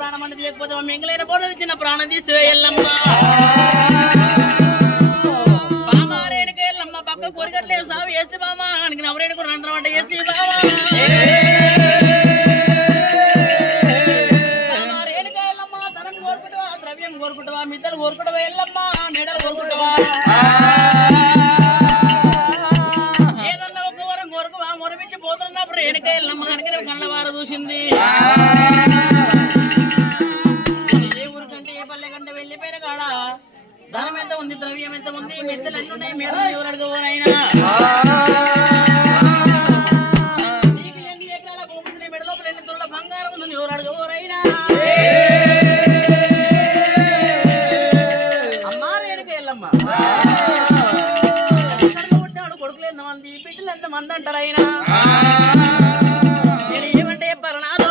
ప్రాణం అంటే తీయకపోతే ఎంగిలైన బోర్డు చిన్న ప్రాణం తీస్తే ఎల్లమ్మ బామారేణుకి ఎల్లమ్మ పక్క కోరికట్లేదు సాగు వేస్తే బామా అని నవరేణుకు రంధ్రం అంటే వేస్తే బామా బామారేణుకి ఎల్లమ్మ ధనం కోరుకుంటావా ద్రవ్యం కోరుకుంటావా మిద్దలు కోరుకుంటావా ఎల్లమ్మ మెడలు కోరుకుంటావా ఏదన్నా ఒక వరం కోరుకువా మొరమిచ్చి పోతున్నప్పుడు రేణుక ఎల్లమ్మ కనుక కన్నవారు చూసింది ధనం ఎంత ఉంది ద్రవ్యం ఎంత ఉంది మెత్తలు అన్ని ఉన్నాయి మేడలు ఎవరు అడగవరైనా నీకు ఎన్ని ఎకరాల భూమి మెడలోపల ఎన్ని తుల బంగారం ఉందని ఎవరు అడగవరైనా అమ్మా రేణుక ఎల్లమ్మ పుట్టాడు కొడుకులు ఎంతమంది బిడ్డలు ఎంతమంది అంటారైనా నేను ఏమంటే పరణాలు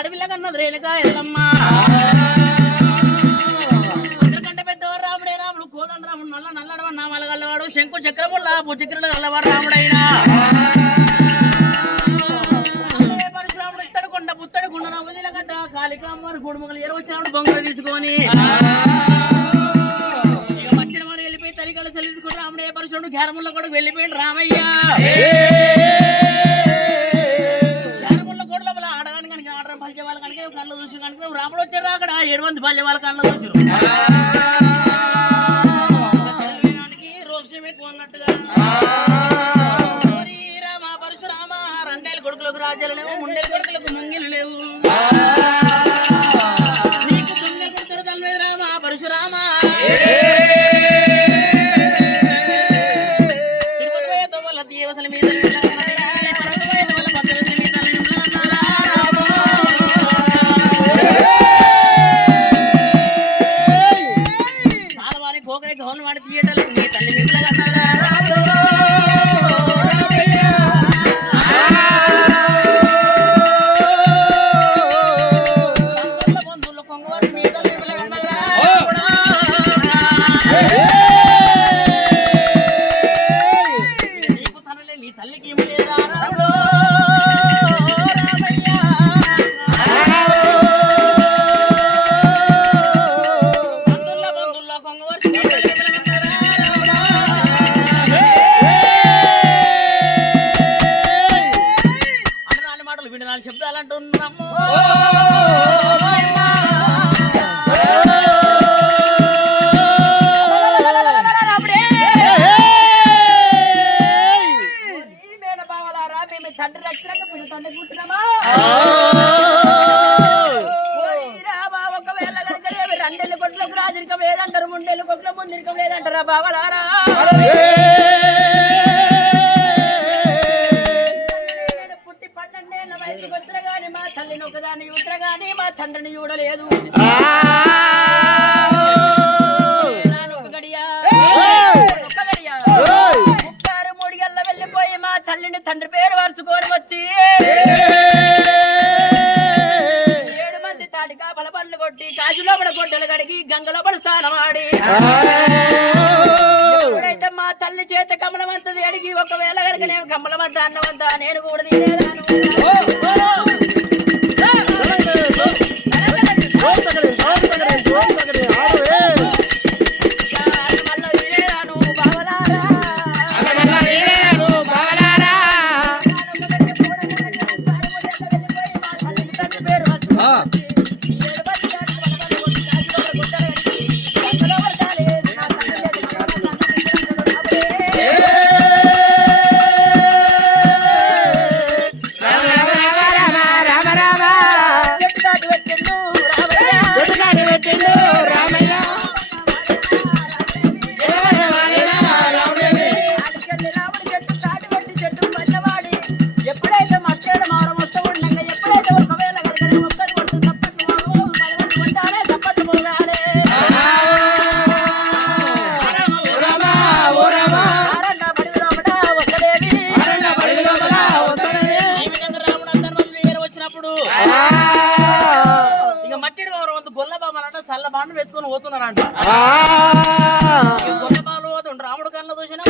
అడవిలా కన్నది రేణుక ఎల్లమ్మ అందరికంటే పెద్దవాడు రాముడే రాముడు కోదండ రాముడు నల్లడవాడు నామాల గల్లవాడు శంకు చక్రముల పుచక్రుడు గల్లవాడు రాముడైనా పరశురాముడు ఇత్తడు కొండ పుత్తడి గుండ నవదిల గడ్డ కాళికామ్మవారి గుడుముగలు ఎరవచ్చినప్పుడు బొంగులు తీసుకొని ఇక మచ్చిన వారు వెళ్ళిపోయి తరికలు చెల్లించుకుని రాముడే పరశురాముడు ఘేరముల్లో కూడా వెళ్ళిపోయింది రామయ్య పలిచే వాళ్ళ కనుక కళ్ళు చూసి కనుక రాముడు వచ్చారు అక్కడ 7 పల్లె వాళ్ళ కళ్ళు చూసారు రోషం ఎక్కువ అన్నట్టుగా రామ పరశురామ రెండేళ్ళ కొడుకులకు రాజ్యాలు లేవు ముండేళ్ళ కొడుకులకు ముంగిలు లేవు నీకు తుంగలు కొడుతారు తల మీద రామ పరశురామ తిరుపతి పోయే తోవల దేవసల మీద గౌన్ వాడి థియేటర్లు మీ తల్లి మిమ్మల్ని బంధువులు కొంగవాసి మీ తల్లి నీకు తనలే నీ తల్లికి ఇమ్మలేదా రాముడు చెప్తాలంటున్నాము తండ్రి రక్షణ తండ్రి పుట్టినమా ఒకవేళ రెండేళ్ళ కొట్లకు రాజరికం లేదంటారు ముండేళ్ళ కొట్ల ముందిరికం లేదంటారా బావలారా మా తల్లిని ఒకదాన్ని చూడగాని మా తండ్రిని చూడలేదు ముప్పారు 3 గంటల వెళ్ళిపోయి మా తల్లిని తండ్రి పేరు వరుచుకొని వచ్చి 7 మంది తాటికా బలపండ్లు కొట్టి కాశీలో పడ గొడ్డలు కడిగి గంగలో పడ స్నానం ఆడి ఎప్పుడైతే మా తల్లి చేత కమలమంతది అడిగి ఒకవేళ కనుక నేను కమలమంత అన్నమంతా నేను కూడా తీరేదాను రామ రామ రామ తీసుకొని పోతున్నారంట గొల్లబాలు పోతుండ్రు రాముడు కళ్ళ దూసిన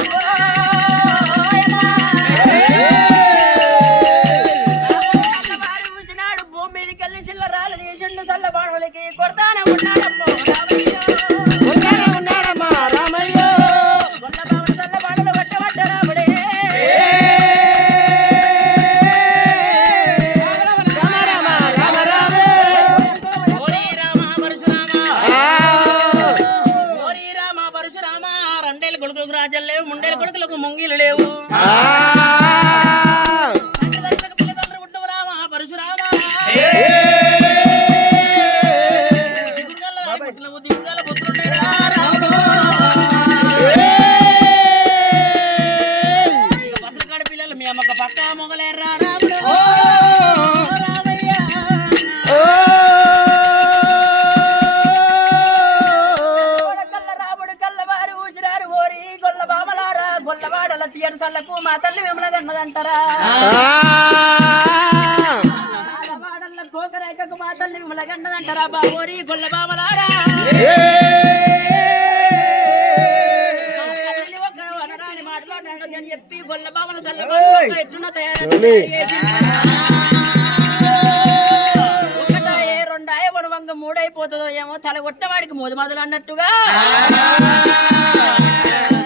భూమి మీదకి వెళ్ళి చిల్లరాలు తీసిండు చల్ల బాణులకి కొడతానే ఉన్నాడమ్మా రామయ్య గొల్లబాబు చల్ల బాణులు పట్టబడ్డ రాముడే కొడుకులకు రాజ్యాలు లేవు ముండేల కొడుకులకు ముంగీలు లేవు పిల్లతండ్రి పుట్టవు రామా పరశురామ దిగుగల పుత్రుడేరా రాముడు పత్రికాడి పిల్లలు మీ అమ్మక పక్క మొగలేర్రా రాముడు గొల్లవాడల తీయటలకు మా తల్లి విమలగన్నదంటారా వాడల్ల కోకరేకకు మా తల్లి విమలగన్నదంటారా బాబోరి గొల్లబామలారా ఒక వనరాని మాట్లాడినాడు అని చెప్పి గొల్లబామల తల్లి ఎట్టున్న తయారు ఒకటాయే రెండాయ వనవంగ మూడైపోతుందో ఏమో తల కొట్టవాడికి మొదలు అన్నట్టుగా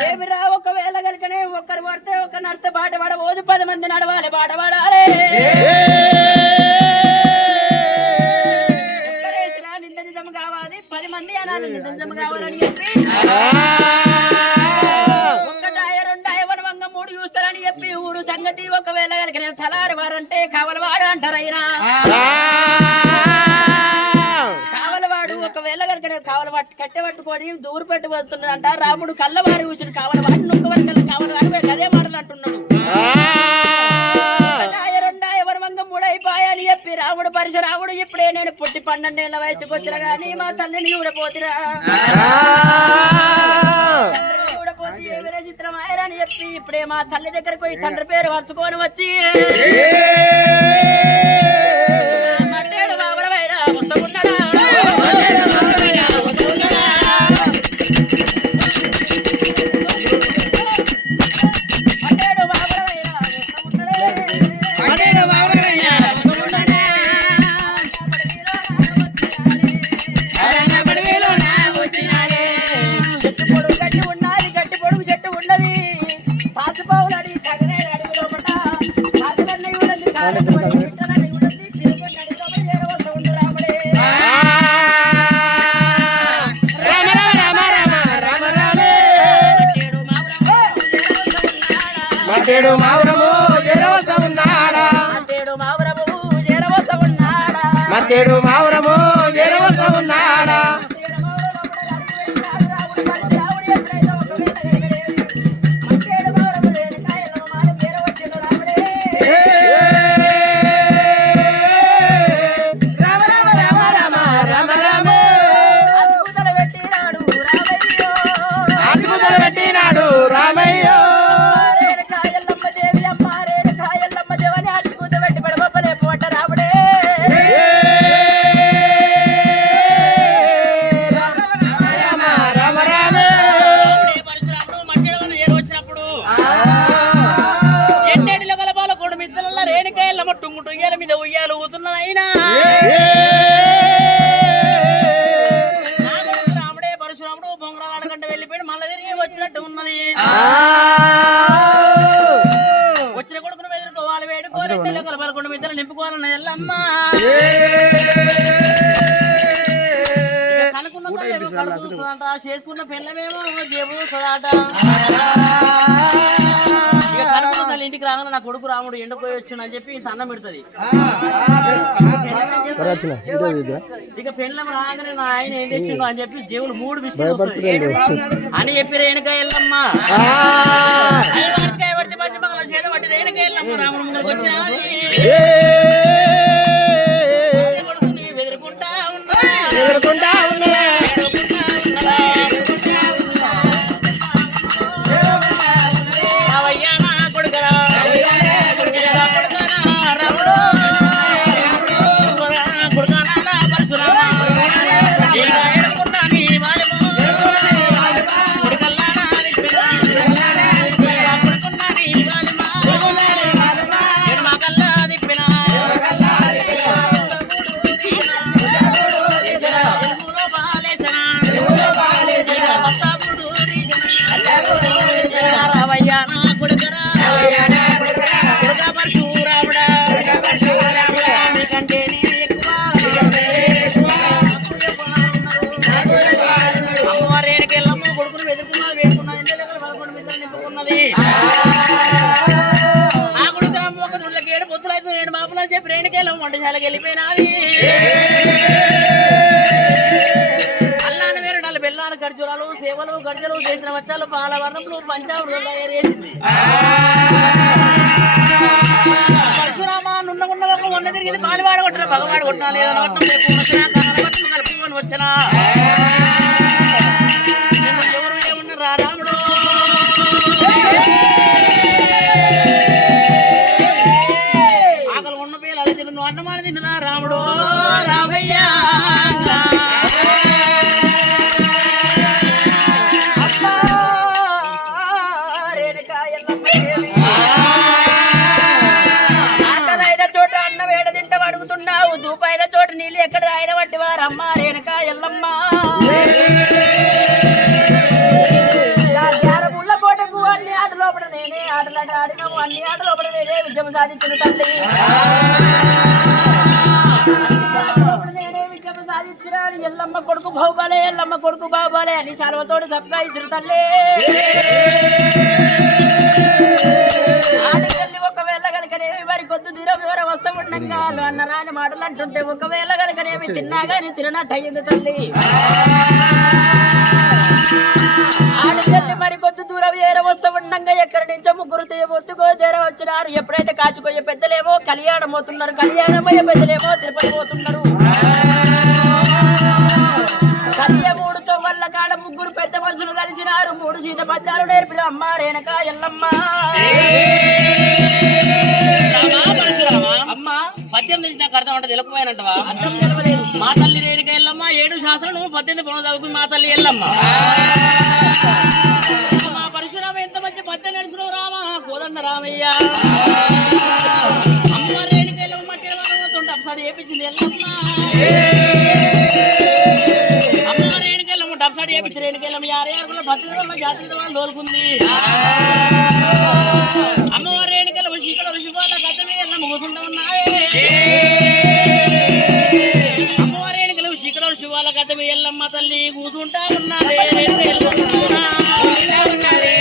ఏమిరా ఒకవేళ కనుకనే ఒక్కరు పడితే ఒక నడితే బాట పడబోదు 10 మంది నడవాలి బాట పడాలి నింద నిజం కావాలి 10 మంది అనాలి నింద నిజం కావాలని చెప్పి ఒక్కటాయ రెండాయ వనవంగ 3 చూస్తారని చెప్పి ఊరు సంగతి ఒకవేళ కనుకనే తలారి వారంటే కావలవాడు అంటారైనా కావలవాడు ఒకవేళ కనుక కావల కట్టె పట్టుకొని దూరు పెట్టి వస్తున్నాడంట రాముడు కళ్ళవారి కూర్చుని కావలవాడు నొక్కవాడి కళ్ళ కావలవాడు అదే మాటలు అంటున్నాడు రెండాయ వనవంగ 3 అయిపోయాని చెప్పి రాముడు పరశురాముడు ఇప్పుడే నేను పుట్టి 12 ఏళ్ల వయసుకు వచ్చిన గాని మా తల్లిని చూడపోతురా చూడపోతే ఎవరే చిత్రమాయరని చెప్పి ఇప్పుడే మా తల్లి దగ్గరకు పోయి తండ్రి పేరు వరుచుకొని వచ్చి మట్టేడు బాబరమైన వస్తున్నాడా గట్టి పొడుగు చెట్టు ఉన్నది పాసుపావులు అడిగి తగనే అడుగు లోపల మట్టేడు మావురము జరవస ఉన్నాడా మట్టేడు మావురము జరవస ఉన్నాడా రాముడే పరశురాముడు బొంగరాలు అడగంట వెళ్ళిపోయి మళ్ళీ తిరిగి వచ్చినట్టు ఉన్నది. వచ్చిన కొడుకును ఎదుర్కోవాలి వేడుకోవాలి 11 మిద్దలు నింపుకోవాలన్న ఎల్లమ్మా కనుకున్న చేసుకున్న పెళ్ళమేమో జేబు సదాట ఇక కనుకున్న తల్లి ఇంటికి రాగానే నా కొడుకు రాముడు ఎండపోయి వచ్చిండు అని చెప్పి ఇంత అన్నం పెడుతుంది. ఇక పెళ్ళం రాగానే నా ఆయన ఏం తెచ్చిండు అని చెప్పి జేబులు 3 బిస్కెట్లు అని చెప్పి రేణుక ఎల్లమ్మ పడితే పంచి మగల చేత పట్టి రేణుక ఎల్లమ్మ రాముడు ముందుకు వచ్చిన కొడుకుని ఎదుర్కొంటా ఉన్నా రాముడు పర్ణశాలకు వెళ్ళిపోయినాది అల్లాని వేరు నల్ల బెల్లాలు ఖర్జూరాలు సేవలు గర్జలు చేసిన వచ్చాలు పాల వర్ణంలో పంచామృతం తయారు చేసింది పరశురామ నున్న ఒక మొన్న తిరిగింది పాలివాడ కొట్టిన భగవాడు కొట్టినా లేదా కలుపుకొని వచ్చినా ఎవరు ఏమన్నా రాముడు ఆకలి ఉన్న పేరు అదే తిను నువ్వు అన్నమాట తిన్నా రాముడు రామయ్య అడుగుతున్నావు దూపైన చోట నీళ్ళు ఎక్కడ ఆయన వంటి వారు అమ్మ రేణుక ఎల్లమ్మ ముళ్ళ కోటకు అన్ని ఆట లోపల నేనే ఆటలాట ఆడినాము అన్ని ఆట లోపల నేనే విజయం సాధించిన తల్లి నేనే విజయం సాధించిన ఎల్లమ్మ కొడుకు బాహుబలే ఎల్లమ్మ కొడుకు బాహుబలే అని సర్వతోడు సత్తా ఇచ్చిన తల్లి ఒకవేళ కనుకనేవి మరి కొద్ది దూరం వివరం వస్తూ ఉండగా అన్న రాని మాటలు అంటుంటే ఒకవేళ కనుకనేవి తిన్నా గాని తిననట్టు అయ్యింది తల్లి ఆడతల్లి మరి కొద్ది దూరం ఏర వస్తూ ఉండగా ఎక్కడి నుంచో ముగ్గురు ఒత్తుకో తీర వచ్చినారు ఎప్పుడైతే కాచుకోయే పెద్దలేమో కళ్యాణం పోతున్నారు కళ్యాణమయ్యే పెద్దలేమో తిరుపతి పోతున్నారు కలియ 3 చొవ్వళ్ళ కాడ ముగ్గురు పెద్ద మనుషులు కలిసినారు 3 సీత పద్యాలు నేర్పిన అమ్మ రేణుక ఎల్లమ్మ అమ్మా పద్యం తెలిసి నాకు అర్థం అంటే తెలియకపోయానంటవా అర్థం తెలవలేదు మా తల్లి రేణుక ఎల్లమ్మ 7 శాస్త్రాలు 18 పనులు చదువుకుని మా తల్లి ఎల్లమ్మ మా పరశురామ ఎంత మంచి పద్యం నేర్చుకున్నావు రామా కోదండ రామయ్య అమ్మ రేణుక ఎల్లమ్మ మట్టి ఒకసారి చేపించింది ఎల్లమ్మ అమ్మ రేణుక ఎల్లమ్మ డబ్సారి చేపించి రేణుక ఎల్లమ్మ 6 18 జాతీయ వాళ్ళు తోలుకుంది అమ్మవారి రేణుకల ఋషికల ఋషికోల గతమే ఎల్లమ్మ కూర్చుంటా ఉన్నాయే అమ్మవారి రేణుకల ఋషికల ఋషికోల గతమే ఎల్లమ్మ తల్లి కూర్చుంటా ఉన్నదే కూర్చుంటా ఉన్నది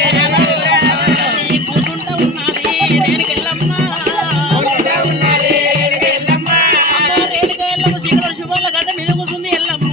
రేణుక ఎల్లమ్మ అమ్మ రేణుక ఎల్లమ్మ ఋషికల ఋషికోల గత మీద కూర్చుంది ఎల్లమ్మ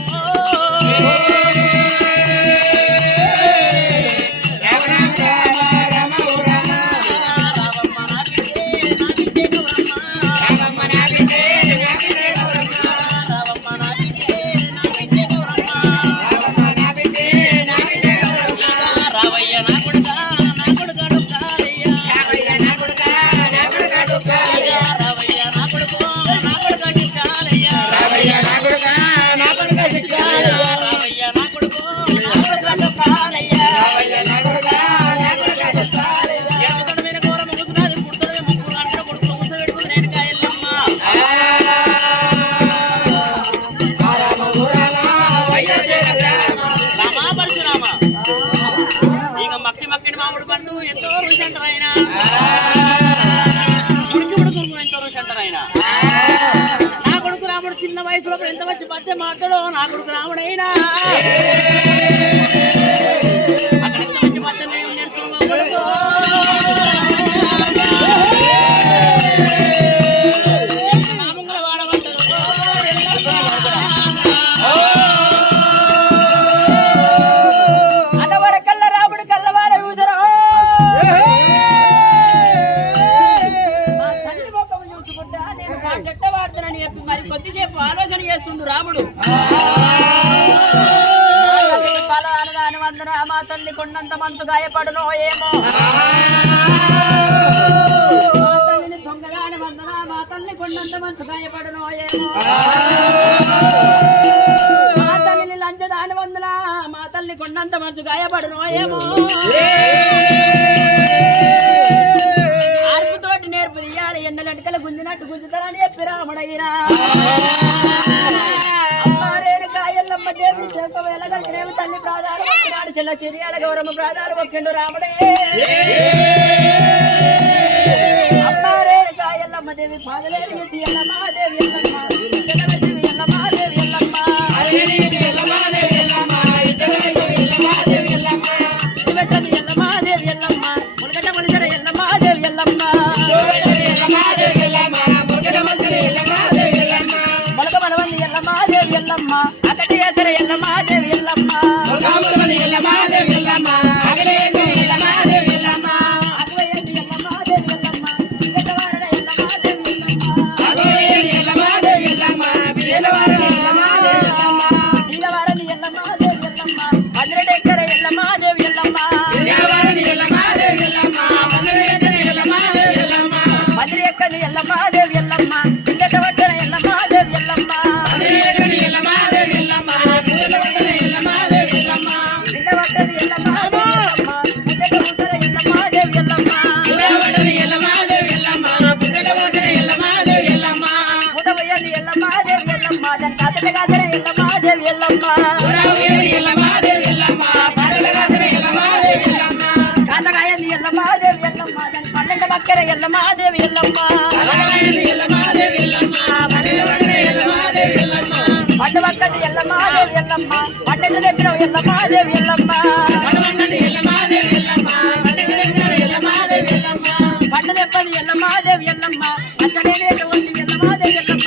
నా కొడుకు రాముడు చిన్న వయసులో ఎంత మంచి పద్యం మాట్లాడో నా కొడుకు రాముడైనా అక్కడ ఎంత మంచి పద్యం నేర్చుకున్నా కొడుకు నామంగళ వాడమంటారు అన్నవరకల్ల రాముడు కల్లవాడ ఊసరా మరి కొద్దిసేపు ఆలోచన చేస్తుండు రాముడు ఫలానదాని వందన మా తల్లి కొండంత మంచు గాయపడునో ఏమో దొంగదాని వందన మా తల్లి కొండంత మంచు గాయపడునో ఏమో మా తల్లిని లంచదాని వందన మా తల్లి కొండంత మంచు గాయపడునో ఏమో ఆర్పుతోటి నేర్పు తీయాలి ఎండలెంటకలు గుంజినట్టు గుంజుతారని చెప్పి రాముడైనా ఎల్లమ్మ దేవి ఒకవేళ కలిగినేమి తల్లి ప్రాధారం వచ్చినాడు చెల్ల చిరియాల గౌరమ్మ ప్రాధారం ఒక్కిండు రాముడే అమ్మారేణుక ఎల్లమ్మ దేవి పాదలేని ఎల్లమ్మ దేవి ఎల్లమ్మ ఎల్లమ్మ ఎల్లమ్మ కాతగాయని ఎల్లమ్మాదేవి ఎల్లమ్మ దాని పన్నెండు పక్కన ఎల్లమ్మాదేవి ఎల్లమ్మ పట్టు పక్కది ఎల్లమ్మాదేవి ఎల్లమ్మ పన్నెండు దగ్గర ఎల్లమ్మాదేవి ఎల్లమ్మ పట్టు దెబ్బది ఎల్లమ్మాదేవి ఎల్లమ్మ అచ్చడేనే వంటి ఎల్లమ్మాదేవి ఎల్లమ్మ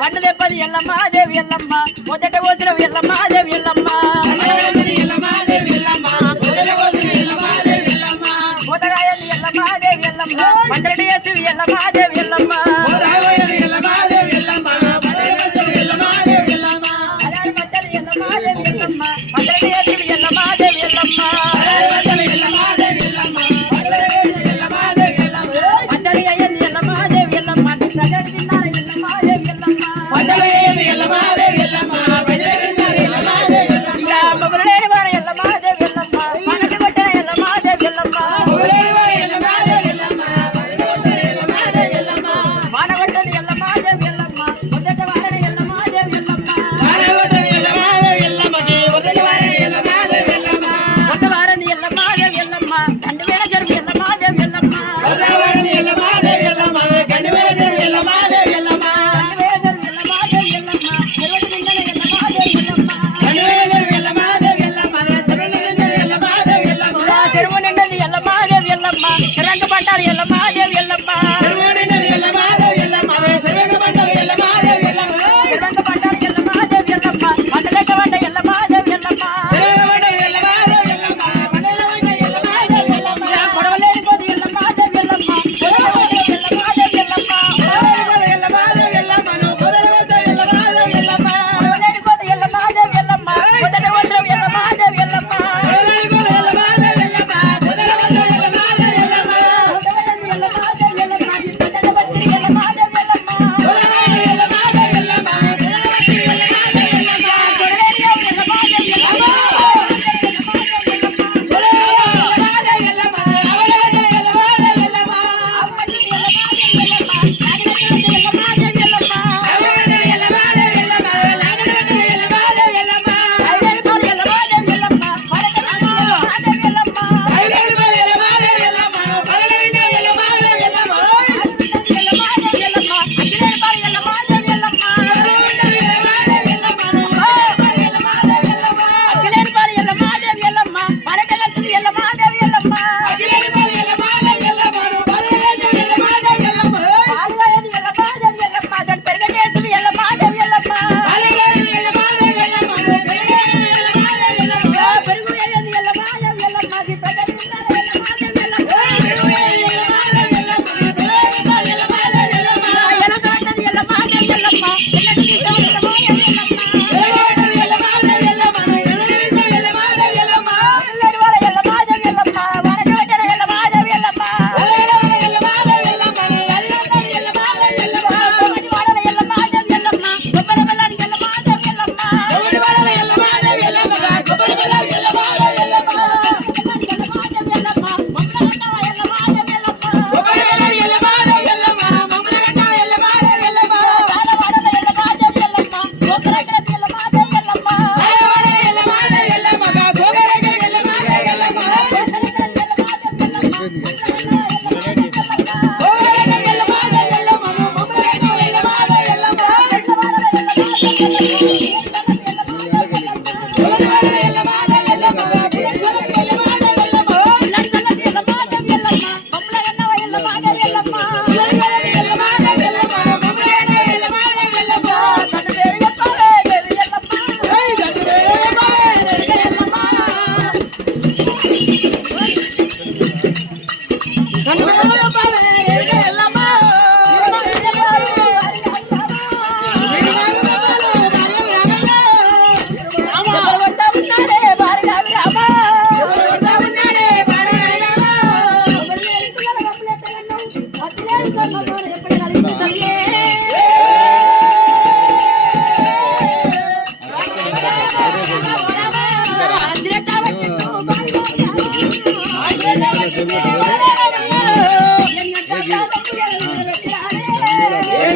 పట్టు దెబ్బది ఎల్లమ్మాదేవి ఎల్లమ్మ మొదట వచ్చిన ఎల్లమ్మాదేవి ఎల్లమ్మ మొదగాయని ఎల్లమ్మాదేవి ఎల్లమ్మ మంత్రడి ఎత్తి ఎల్లమ్మాదేవి ఎల్లమ్మ అదాని మచ్చడి ఎల్లమ్మాదేవి ఎల్లమ్మ మంత్రడి ఎత్తి ఎల్లమ్మాదేవి ఎల్లమ్మ మంత్రడి అయ్యని ఎల్లమ్మాదేవి ఎల్లమ్మ ప్రజలు తిన్నారు ఎల్లమ్మాదేవి ఎల్లమ్మ ఇలా మొగలేని వారు ఎల్లమ్మాదేవి ఎల్లమ్మ మనకి కొట్టిన ఎల్లమ్మాదేవి ఎల్లమ్మ మానవడ్డని ఎల్లమ్మాదేవి ఎల్లమ్మ మొదట వారని ఎల్లమ్మాదేవి ఎల్లమ్మ కొత్త వారని ఎల్లమ్మాదేవి ఎల్లమ్మ దండు వేల జరుగు ఎల్లమ్మాదేవి ఎల్లమ్మ దండు వేల జరుగు ఎల్లమ్మాదేవి ఎల్లమ్మ చెరువు నిండన ఎల్లమ్మాదేవి ఎల్లమ్మ చెరువు నిండని ఎల్లమ్మాదేవి ఎల్లమ్మ చెరంగ పట్టాలి ఎల్లమ్మాదేవి ఎల్లమ్మ చెరంగ పట్టాలి ఎల్లమ్మాదేవి ఎల్లమ్మ పంటలెక్క వంట ఎల్లమ్మాదేవి ఎల్లమ్మ కొడవలేని పోదు ఎల్లమ్మాదేవి ఎల్లమ్మ ఎల్లమ్మాదేవి ఎల్లమ్మ కొడవలేని పోదు ఎల్లమ్మాదేవి ఎల్లమ్మ మొదట వంటం ఎల్లమ్మాదేవి ఎల్లమ్మ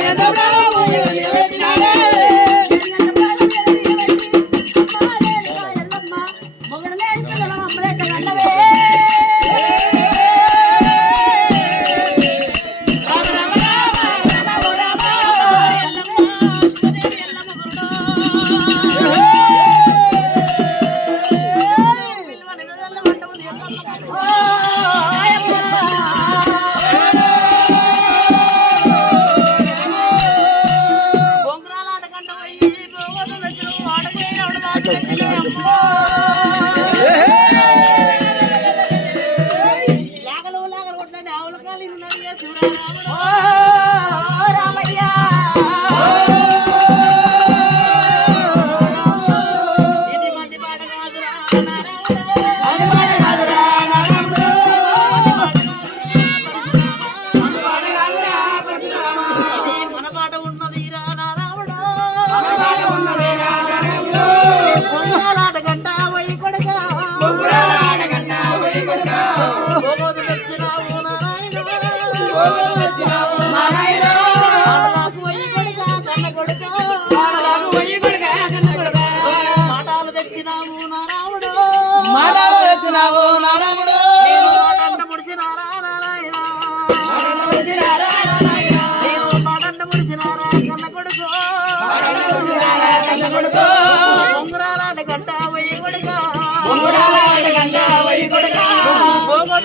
Thank you.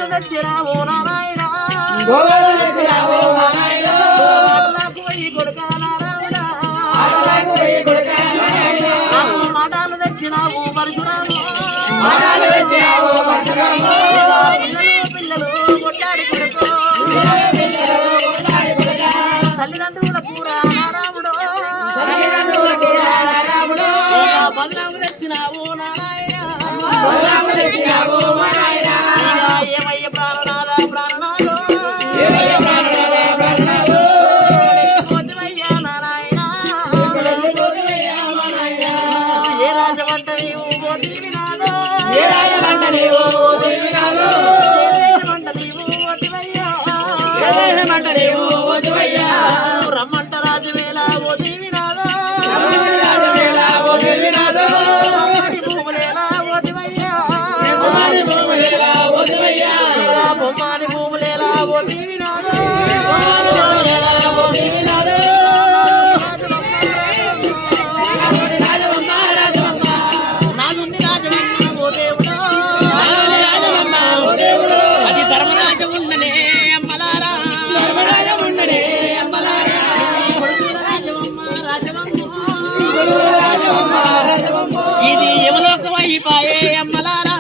తెచ్చినావు నారాయణ మాటలు తెచ్చినావు పరశురాము పిల్లలు కొట్టాడి కొడుకు తల్లిదండ్రుల కూర నారాముడు బదనాము తెచ్చినావు నారాయణ ఏమయ్య ప్రాణనాథ ప్రాణనాథ వదివయ్యా నారాయణ ఏ రాజవంట నీవు పోతివి నాదో ఏ రాజవంట నీవు పోతివి నాదో వంట నీవు వదివయ్యా వంట నీవు వదివయ్యా రమ్మంట రాజవేళ పోతివి నాదో రాజవేళ పోతివి నాదో భూములేలా వదివయ్యా భూములేలా వదివయ్యా బొమ్మాది భూములేలా పోతివి నాదో భూములేలా పోతివి నాదో నాదుంది రాజవమ్మ ఓ దేవుడా అది ధర్మరాజ ఉన్ననే అమ్మలారా ధర్మరాజ ఉన్ననే అమ్మలారా రాజవమ్మ ఇది యమలోకం అయిపోయే అమ్మలారా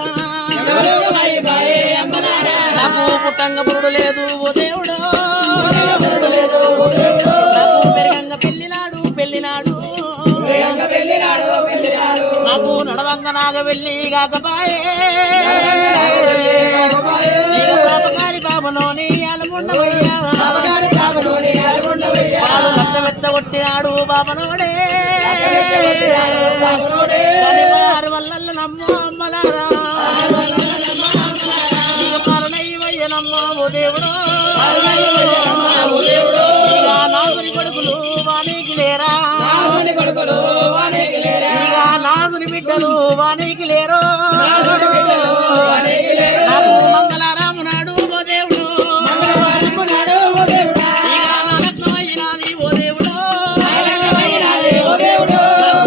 నాకు పుట్టంగ పురుడు లేదు ఓ దేవుడు నాకు పెరగంగ పెళ్ళినాడు పెళ్ళినాడు నాకు నడవంగ నాగ వెళ్ళి కాకపాయే పాపకారి బాబులోని అలముండవయ్యా వాడు లక్ష వెత్త కొట్టినాడు బాబనోడే వారి వల్ల నమ్మ అమ్మలారా నమ్మ ఓ దేవుడు నాగుని కొడుకులు వానికి లేరా నాగుని బిడ్డలు వానికి లేరు నాకు మంగళారాము నాడు ఓ దేవుడు అయినది ఓ దేవుడు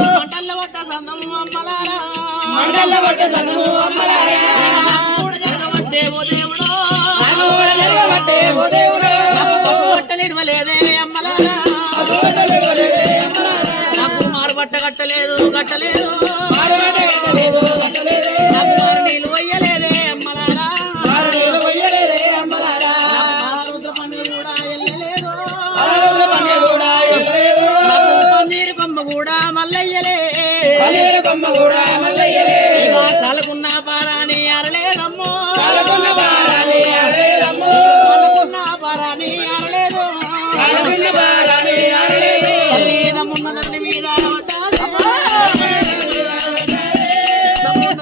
మంటల్ల పడ్డ సందము అమ్మలారా ఓ దేవుడు కట్టలేదే అమ్మలారా నాకు మారుబట్ట కట్టలేదు కట్టలేదు నాకు మారు నీళ్ళు వయ్యలేదే అమ్మలారా రుద్ర పండుగ కూడా వెళ్ళలేదు నాకు పందిరి కొమ్మ కూడా మల్లయ్యలే కాలకున్న పారాని అరలేదమ్మో కాలకున్న పారాని అరలేదు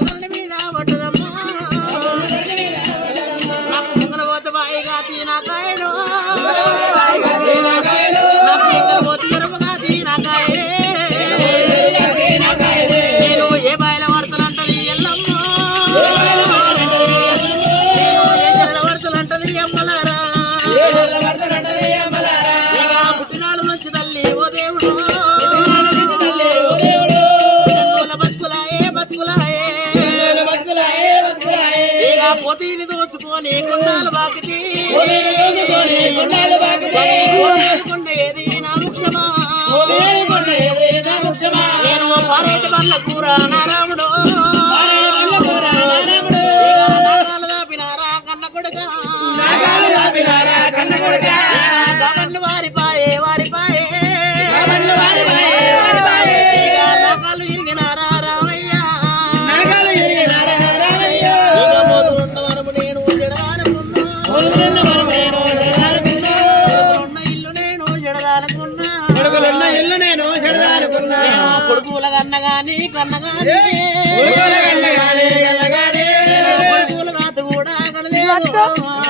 తల్లి మీద పట్టదమ్మా నాకు ముంగల పోత బాయిగా తీనాకాయను నాకు పోత జరపగా తీనాకాయే నేను ఏ పోతీని దోచుకొని కొండాలు బాకితి ఏది నా ముఖ్యమా నేను పారేటి వల్ల కూర నారాముడు దాపినారా కన్న కొడుక గమన్లు వారిపాయే నాగాలు ఇరిగినారా రామయ్య నేను చెడదానుకున్నా కొడుకుల కన్నగాని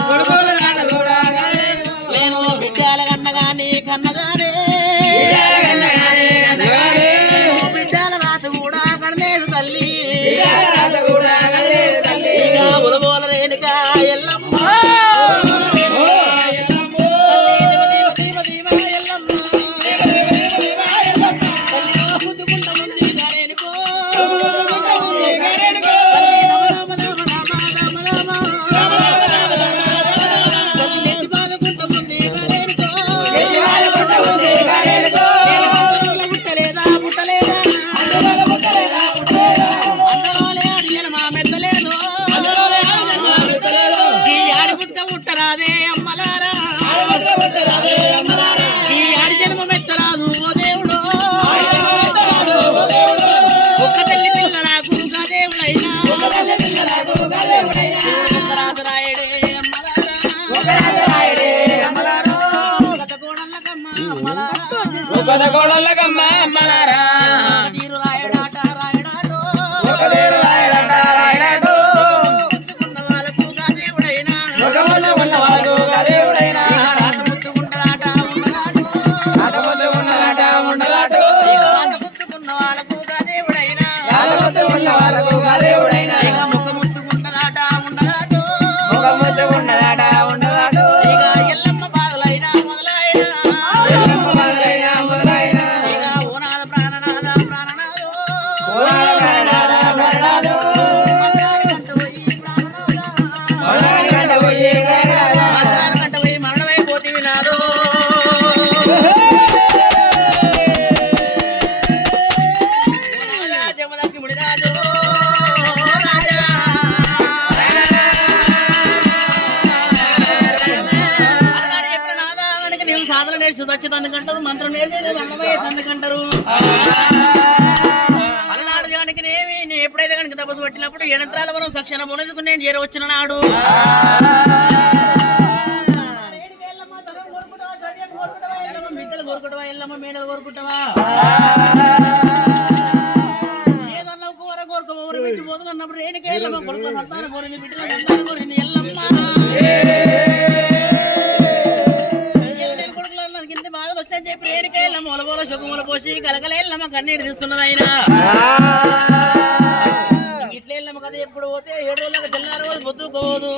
కొడుకుల రాత కూడా నేను బిడ్డాల కన్నగాని బిడ్డాల రాత కూడా కనలేదు తల్లి ఇక ఉలబోల రేణుక ఎల్లమ్మ సాధన నేర్చి సచ్చితందుకంటారు మంత్రం నేర్చి అన్నమయ్యేందుకంటారు అలనాడు జానికి నేమి నేను ఎప్పుడైతే కనుక తపస్సు పట్టినప్పుడు ఎడంత్రాల వరం సక్షణ పొందుకు నేను చేర వచ్చిన నాడు బిడ్డలు కోరుకుంటావా ఎల్లమ్మ మేడలు కోరుకుంటావా ఏదన్నా కూర కోరుకోవరు మెచ్చిపోతున్నా అన్నప్పుడు రేణుకే ఎల్లమ్మ కొడుకు సంతానం కోరింది బిడ్డల సంతానం కోరింది ఎల్లమ్మ బాధలు వచ్చని చెప్పి రేణుకే ఎల్లమ్మ ఒలబోల శుభముల పోసి కలకలే ఎల్లమ్మ కన్నీరు తీస్తున్నది ఆయన ఇట్లా ఎల్లమ్మ కథ ఎప్పుడు పోతే 7 రోజులకు తెల్లారు పొద్దుకోవద్దు